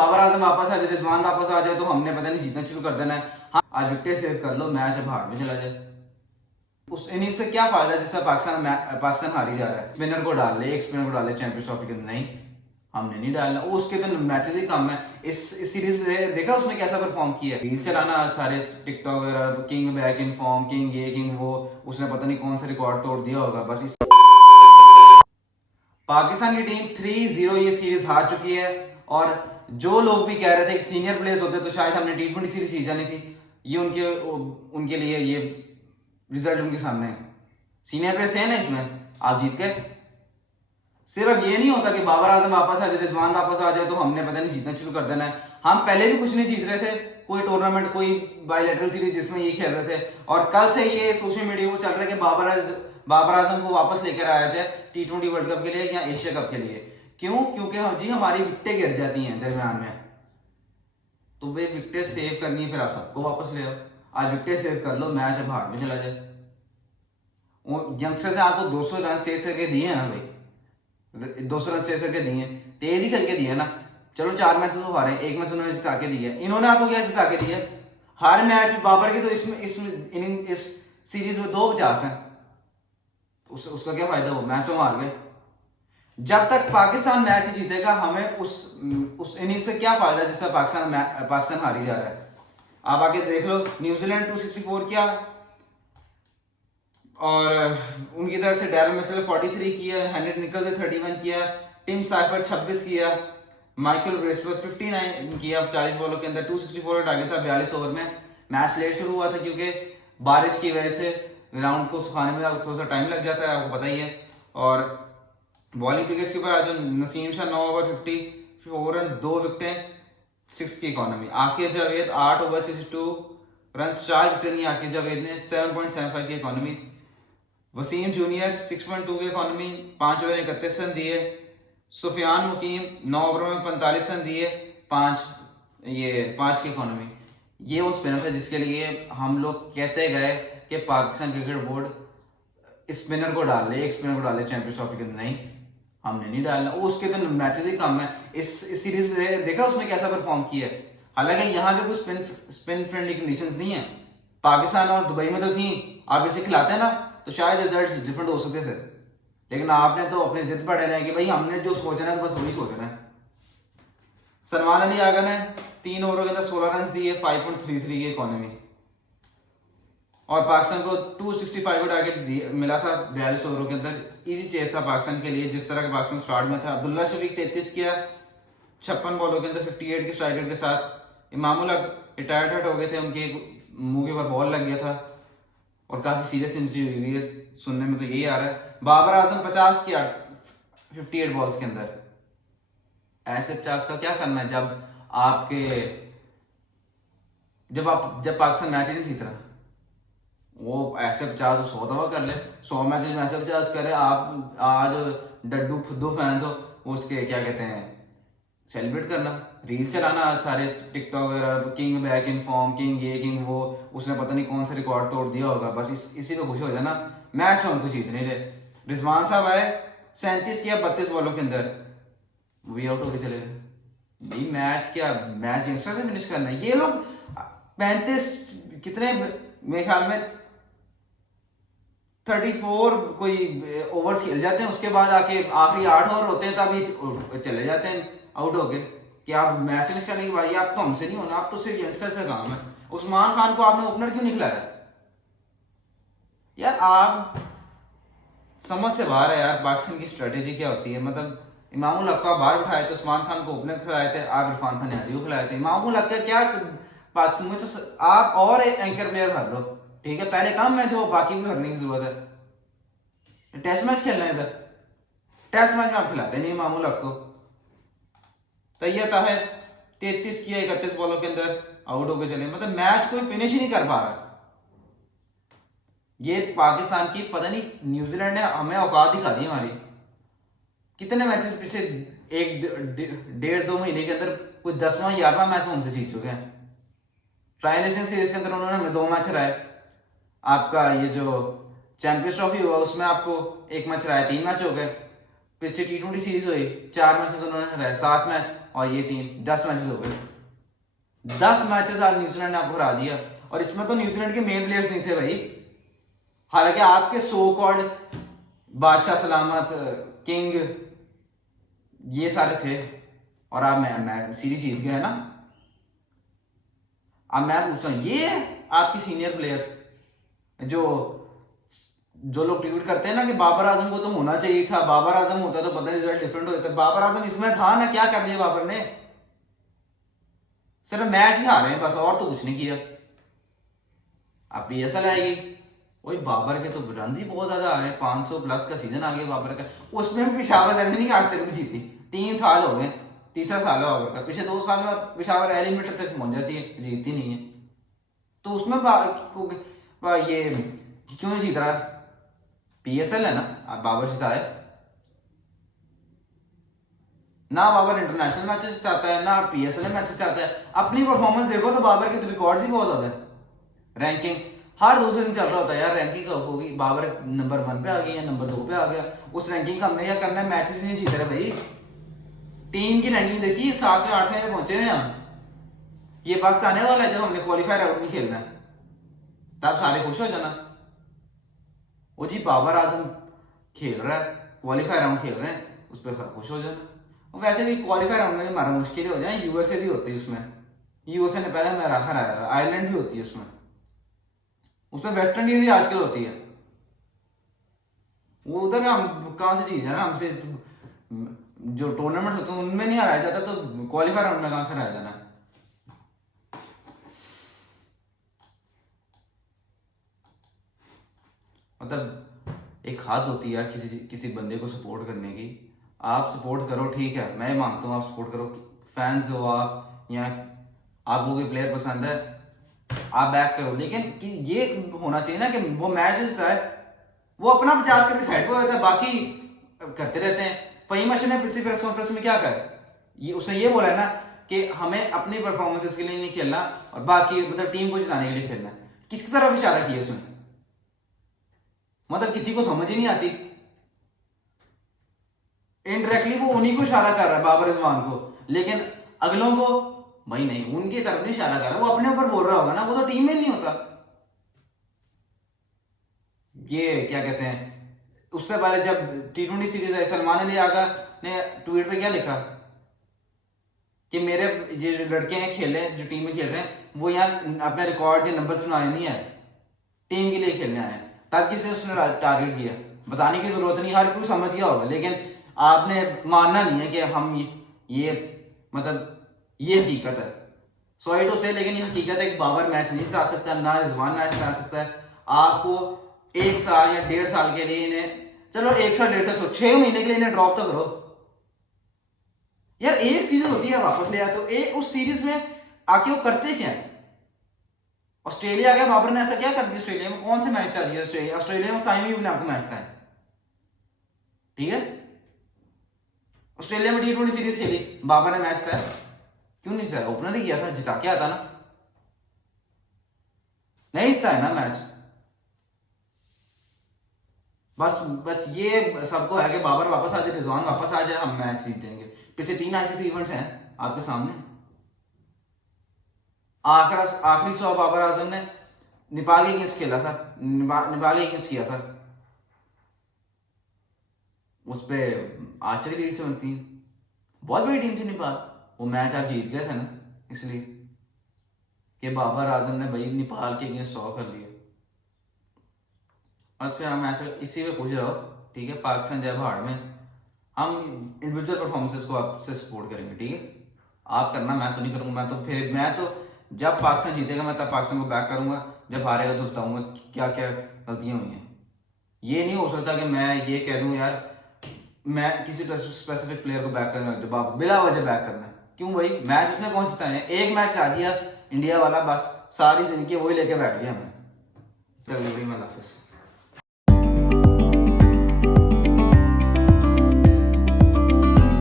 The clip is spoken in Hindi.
बाबर आजम वापस आ जाए, रिजवान वापस आ जाए तो हमने पता नहीं जीतना शुरू कर देना है। हाँ, आज विकेट सेव कर लो, मैच अब हार में चला जाए। उस इनिंग्स से क्या फायदा जिसमें पाकिस्तान हारी जा रहा है। स्पिनर को डाल ले, एक स्पिनर को डाल ले चैंपियंस ट्रॉफी के अंदर, नहीं हमने नहीं डालना। उसके तो मैचेस ही कम है। इस सीरीज में देखा उसने कैसा परफॉर्म किया है। रील चलाना सारे टिकटॉक वगैरह, king back in form, king ये किंग वो, उसने पता नहीं कौन सा रिकॉर्ड तोड़ दिया होगा। बस इस पाकिस्तान की टीम 3-0 ये सीरीज हार चुकी है। और जो लोग भी कह रहे थे कि सीनियर प्लेयर्स होते तो शायद हमने T20 सीरीज जीत जानी थी, ये उनके लिए ये रिजल्ट उनके सामने है। सीनियर प्लेयर्स है ना इसमें, आप जीत गए। सिर्फ ये नहीं होता कि बाबर आजम वापस आ जाए, रिजवान वापस आ जाए तो हमने पता नहीं जीतना शुरू कर देना है। हम पहले भी कुछ नहीं जीत रहे थे, कोई टूर्नामेंट, कोई बायलैटरल सीरीज जिसमें ये खेल रहे थे। और कल से ये सोशल मीडिया को चल रहा है कि बाबर आजम को वापस लेकर आया जाए T20 वर्ल्ड कप के लिए या एशिया कप के लिए। क्यों? क्योंकि हम जी हमारी विकेटें गिर जाती हैं दरमियान में, तो वे विकेटें सेव करनी है, फिर आप सबको वापस ले आओ। आज विकेटें सेव कर लो, मैच अब हार में चला जाए। यंगस्टर्स ने आपको 200 रन सेव करके दिए हैं ना भाई, 200 रन सेव करके दिए, तेज ही करके दिए ना। चलो 4 मैच तो हारे, एक मैच उन्होंने जिता के दिया। इन्होंने आपको क्या जिता के दिया? हर मैच बाबर की तो इस सीरीज में 250 हैं। उसका क्या फायदा? वो मैच हार गए। जब तक पाकिस्तान मैच जीतेगा, हमें उस इनिंग से क्या फायदा जिसमें पाकिस्तान हारी जा रहा है। आप आके देख लो, न्यूजीलैंड 264 किया और उनकी तरफ से डैरल मिचेल 43 किया, हेनरी निकल्स ने 31 किया, टिम साइफर 26 किया, माइकल ब्रेसवर्थ 59 किया 40 बॉलों के अंदर। 264 का टारगेट था 42 ओवर में। मैच लेट शुरू हुआ था क्योंकि बारिश की वजह से ग्राउंड को सुखाने में थोड़ा सा टाइम लग जाता है, आपको पता ही है। और बॉलिंग फिगर्स के ऊपर आज नसीम शाह 9 ओवर 54 रन, 2 विकेटें, 6 की economy. Aqib Javed 8 over 62 run, 4 wicket नहीं आकिब जावेद ने, 7.75 की इकोनॉमी। वसीम जूनियर 6.2 की इकोनॉमी, 5 ओवर 31 रन दिए। सुफियान मुकीम 9 ओवर में 45 रन दिए, 5 की इकोनॉमी। ये वो स्पिनर है जिसके लिए हम लोग कहते गए कि पाकिस्तान क्रिकेट बोर्ड स्पिनर को डाल ले, एक स्पिनर को डाल ले चैंपियंस ट्रॉफी के अंदर, नहीं हमने नहीं डालना। उसके तो मैचेस ही कम है। इस सीरीज में देखा उसने कैसा परफॉर्म किया है। हालांकि यहाँ पे कुछ स्पिन फ्रेंडली कंडीशंस नहीं है। पाकिस्तान और दुबई में तो थी, आप इसे खिलाते हैं ना तो शायद रिजल्ट डिफरेंट हो सकते थे। लेकिन आपने तो अपनी जिद पर रहना है कि भाई हमने जो सोचना है बस वही सोचना है। सलमान अली आगा ने 3 ओवरों के अंदर 16 रन दिए, 5.33 की इकोनॉमी। और पाकिस्तान को 265 का टारगेट मिला था 42 ओवरों के अंदर। इजी चेस था पाकिस्तान के लिए, जिस तरह का पाकिस्तान स्टार्ट में था। अब्दुल्ला शफीक 33 किया 56 बॉलों के अंदर 58 के स्ट्राइक रेट के साथ। इमामुल हक रिटायर्ड हो गए थे, उनके मुंह के ऊपर बॉल लग गया था और काफी सीरियस इंजरी हुई है, सुनने में तो यही आ रहा है। बाबर आजम 50 किया 58 बॉल्स के अंदर। ऐसे 50 का क्या करना है जब पाकिस्तान मैच ही नहीं जीत रहा। वो ऐसे 50 100 दफा कर ले, 100 मैचेस में ऐसे 50 करे। आप आज डड्डू फुद्दू फैंस हो, उसके क्या कहते हैं सेलिब्रेट करना, रील्स चलाना सारे टिकटॉक वगैरह, king back in form, king ये किंग वो, उसने पता नहीं कौन सा रिकॉर्ड तोड़ दिया होगा। बस इसी में खुश हो जाना। मैच तो हमको जीत नहीं रहे। रिजवान साहब आए 37 किया 32 बॉलों के अंदर, वी आउट होके चले गए। भाई मैच क्या, मैच यंगस्टर से फिनिश करना है। ये लोग 35 कितने, मेरे ख्याल में 34 कोई ओवर्स खेल जाते हैं, उसके बाद आके आखिरी 8 ओवर होते हैं तभी चले जाते हैं आउट होके। कि आप मैच फिनिश करने के बाद, आप तो हमसे नहीं होना, आप तो सिर्फ यंगस्टर से काम है। उस्मान खान को आपने ओपनर क्यों नहीं खिलाया यार? आप समझ से बाहर है यार पाकिस्तान की स्ट्रेटेजी क्या होती है। मतलब इमामुल हक को बाहर उठाए थे, उस्मान खान को ओपनर खिलाए थे, आप इरफान खान यादी को खिलाए थे। इमामुल हक का क्या पाकिस्तान में, तो आप और एक एंकर प्लेयर भर लो, ठीक है, पहले काम में जो बाकी भी भरने की जरूरत है। टेस्ट मैच खेलना है इधर, टेस्ट मैच में आप खिलाते नहीं मामूल आपको। तैयब ताहिर 33 किया 31 बॉलों के अंदर, आउट होकर चले। मतलब मैच कोई फिनिश ही नहीं कर पा रहा। ये पाकिस्तान की पता नहीं, न्यूजीलैंड ने हमें औकात दिखा दी हमारी। कितने मैचेस पीछे, 1.5-2 महीने के अंदर कुछ 10वां 11वां मैच हमसे जीत चुके हैं। ट्राई नेशनल सीरीज के अंदर उन्होंने 2 मैच हराए। आपका ये जो चैंपियंस ट्रॉफी हुआ उसमें आपको 1 मैच हराया, 3 मैच हो गए। पीछे T20 सीरीज हुई, 4 मैचेस उन्होंने हराए, 7 मैच। और ये 3, 10 मैचेस हो गए। 10 मैचेस आज न्यूजीलैंड ने आपको हरा दिया, और इसमें तो न्यूजीलैंड के मेन प्लेयर्स नहीं थे भाई। हालांकि आपके सो कॉल्ड बादशाह सलामत, किंग, ये सारे थे, और आप मैं सीरीज जीत गए ना। अब मैं पूछता हूँ, ये आपकी सीनियर प्लेयर्स जो लोग ट्वीट करते हैं ना कि बाबर आजम को तो होना चाहिए था, बाबर आजम होता तो पता नहीं रिजल्ट डिफरेंट होता। बाबर आजम इसमें था ना, क्या कर लिया बाबर ने? सिर्फ मैच ही हारे हैं बस, और तो कुछ नहीं किया। अब PSL आएगी, वही बाबर के तो रन ही बहुत ज्यादा आ रहे हैं, 500 प्लस का सीजन आ गया बाबर का। उसमें भी पेशावर सेमी नहीं आज तक भी जीती, 3 साल हो गए, तीसरा साल है बाबर का। पिछले 2 साल में पेशावर एलिमिनेटर तक पहुंच जाती है, जीतती नहीं है। तो उसमें ये क्यों नहीं जीत रहा? PSL है ना, अब बाबर जीता है ना, बाबर इंटरनेशनल मैचेस जिताता है ना, PSL मैचेस जिताता है। अपनी परफॉर्मेंस देखो तो बाबर के तो रिकॉर्ड्स ही बहुत ज्यादा है। रैंकिंग हर दूसरे दिन चल रहा होता है यार, रैंकिंग कब होगी, बाबर नंबर 1 पे आ गई या नंबर 2 पे आ गया। उस रैंकिंग का हमने क्या करना है, मैचेस नहीं जीत रहे भाई। टीम की रैंकिंग देखिए, 7 या 8वें में पहुंचे हैं हम। ये वक्त आने वाला है जब हमने क्वालिफायर आउट नहीं खेलना है, तब सारे खुश हो जाना। वो जी बाबर आजम खेल रहा है, क्वालिफायर राउंड खेल रहे हैं, उस पर खुश हो जाना। वैसे भी क्वालिफायर राउंड में भी हमारा मुश्किल हो जाए, USA भी होती है उसमें, USA ने पहले हमारा हराया, आयरलैंड भी होती है उसमें वेस्ट इंडीज भी आजकल होती है। वो उधर हम कहाँ से चीज है ना, हमसे जो टूर्नामेंट्स होते हैं उनमें नहीं हराया जाता, तो क्वालिफायर राउंड में कहाँ से हराया जाना। मतलब एक हाथ होती है यार किसी बंदे को सपोर्ट करने की। आप सपोर्ट करो, ठीक है, मैं मानता हूँ आप सपोर्ट करो, फैंस हो आप, या आपको कोई प्लेयर पसंद है आप बैक करो, लेकिन कि ये होना चाहिए ना कि वो मैच जीता है वो अपना 50 करके साइड पे होता है, बाकी करते रहते हैं। फहीम अशरफ ने पिछली प्रेस कॉन्फ्रेंस में क्या कहा, ये उसने ये बोला है ना कि हमें अपनी परफॉर्मेंसेस के लिए नहीं खेलना और बाकी मतलब टीम को जिताने के लिए खेलना है। किसकी तरफ इशारा किया उसने? मतलब किसी को समझ ही नहीं आती। इनडायरेक्टली वो उन्हीं को इशारा कर रहा है, बाबर रिजवान को, लेकिन अगलों को भाई नहीं, उनकी तरफ नहीं इशारा कर रहा, वो अपने ऊपर बोल रहा होगा ना, वो तो टीम में नहीं होता। ये क्या कहते हैं, उससे पहले जब T20 सीरीज है, सलमान अली आगा ने ट्वीट पे क्या लिखा कि मेरे ये जो लड़के हैं खेले, जो टीम में खेल रहे हैं, वो यहाँ अपने रिकॉर्ड या नंबर बनाने नहीं आए, टीम के लिए खेलने आए। तब किसी उसने टारगेट किया, बताने की जरूरत नहीं, हर कोई समझ गया होगा, लेकिन आपने मानना नहीं है कि हम ये मतलब ये हकीकत है। सॉरी टू से, लेकिन ये हकीकत है कि बाबर मैच नहीं जिता सकता, ना रिजवान मैच जिता सकता है। आपको 1 साल या 1.5 साल के लिए इन्हें, चलो 1 साल 1.5 साल, 6 महीने के लिए इन्हें ड्रॉप तो करो यार। एक सीरीज होती है वापस ले आए तो उस सीरीज में आके वो करते क्या है? ऑस्ट्रेलिया गया, बाबर ने ऐसा क्या कर दिया? ऑस्ट्रेलिया में कौन से मैच था दिया? ऑस्ट्रेलिया में साइमी ने आपको मैच था, ठीक है, ऑस्ट्रेलिया में T20 सीरीज खेली, बाबर ने मैच था, क्यों नहीं जिताया? ओपनर ही किया था, जिता के आता ना, नहीं जिता है ना मैच। बस ये सबको है कि बाबर वापस आ जाए, रिजवान वापस आ जाए, हम मैच जीतेंगे। पिछले 3 ICC इवेंट्स हैं आपके सामने। आखिरी 100 बाबर आजम ने नेपाल के अगेंस्ट खेला था, नेपाल के अगेंस्ट किया था, उस पर आश्चर्य से बनती है, बहुत बड़ी टीम थी नेपाल, वो मैच आप जीत गए थे ना, इसलिए कि बाबर आजम ने भाई नेपाल के अगेंस्ट 100 कर लिया। बस फिर हम ऐसे इसी में खुश रहो, ठीक है, पाकिस्तान जय भाड़ में। हम इंडिविजुअल परफॉर्मेंसेस को आपसे सपोर्ट करेंगे, ठीक है, आप करना, मैं तो नहीं करूंगा। मैं तो जब पाकिस्तान जीतेगा मैं तब पाकिस्तान को बैक करूंगा, जब हारेगा तो बताऊंगा क्या क्या गलतियां हुई हैं। ये नहीं हो सकता कि मैं ये कह दूं यार मैं किसी स्पेसिफिक प्लेयर को बैक करना, जब आप बिला वजह बैक करना है। क्यों भाई, मैच इसने कौन सा है? एक मैच आ दिया इंडिया वाला, बस सारी जिंदगी वही लेके बैठ गया मैं। चलिए भाई, मैं हाफिज़।